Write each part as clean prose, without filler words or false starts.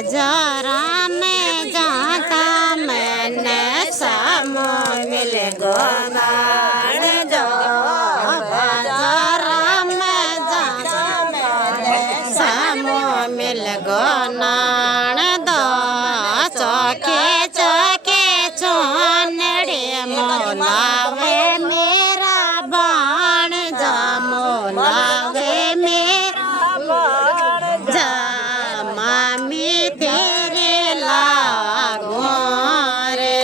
बाजारा में जाता मैंने सामो मिल गोदाड़ जो बाजारा में जाता मैंने सामो मिल गोनाड़ दो चौके चौके चोनड़े मोलावे मेरा बाण जा मोलावे मेरा बाण जा मामी तेरे लागो रे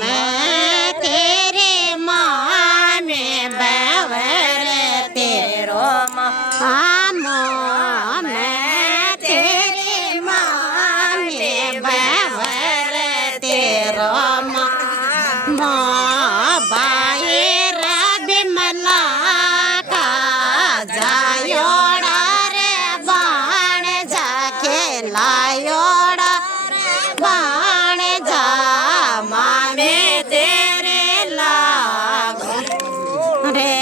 मैं तेरे माँ में बैवर तेरो मामो मैं तेरे माँ में बैवर तेरो माँ बायर बिमला का जायोड़ा रे बाण जाके लायोड़ा बाण जा मामे तेरे लागो रे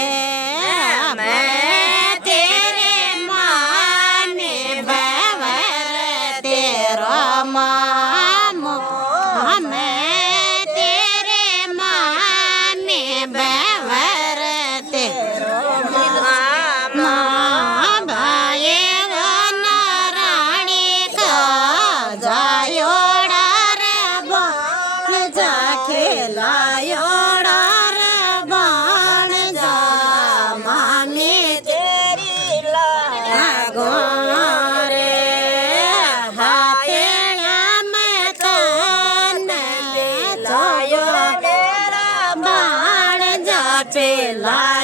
मैं तेरे माने बैवर तेरो मामो मैं तेरे माने बैवर तेरो माँ भाई वो नारायणी का जायोड़ा रे बाण जाके लायोड़ा रे बाण जा मामी तेरी लागो रे हाथेड़ा में तने लायो मेरा बाण जा पे लायो